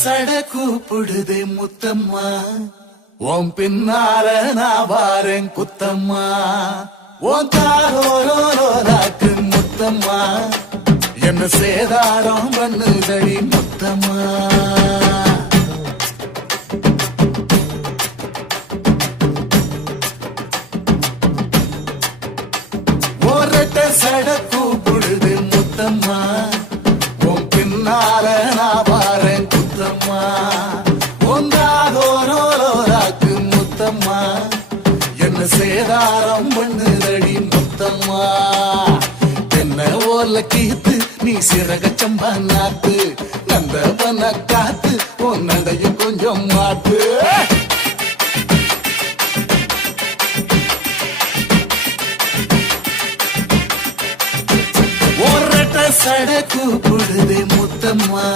சட கூப்பிடுதே முத்தம்மா உன் பின்னால நான் வாரேன் குத்தம்மா உன் தாரோராக்கு முத்தம்மா என்ன சேதாரம் பண்ணுதடி முத்தம்மா ஒரட்ட சட கூப்பிடுது முத்தம்மா உன் பின்னால நான் வாரேன் குத்தம்மா உன் தாரோராக்கு முத்தம்மா என்ன சேதாரம் பண்ணுதடி முத்தம்மா என்ன ஓல கீத்து நீ சிறக சம்பா நாத்து நந்தவன காத்து உன் நடையும் கொஞ்சம் மாத்து ஒரட்ட சட கூப்பிடுதே முத்தம்மா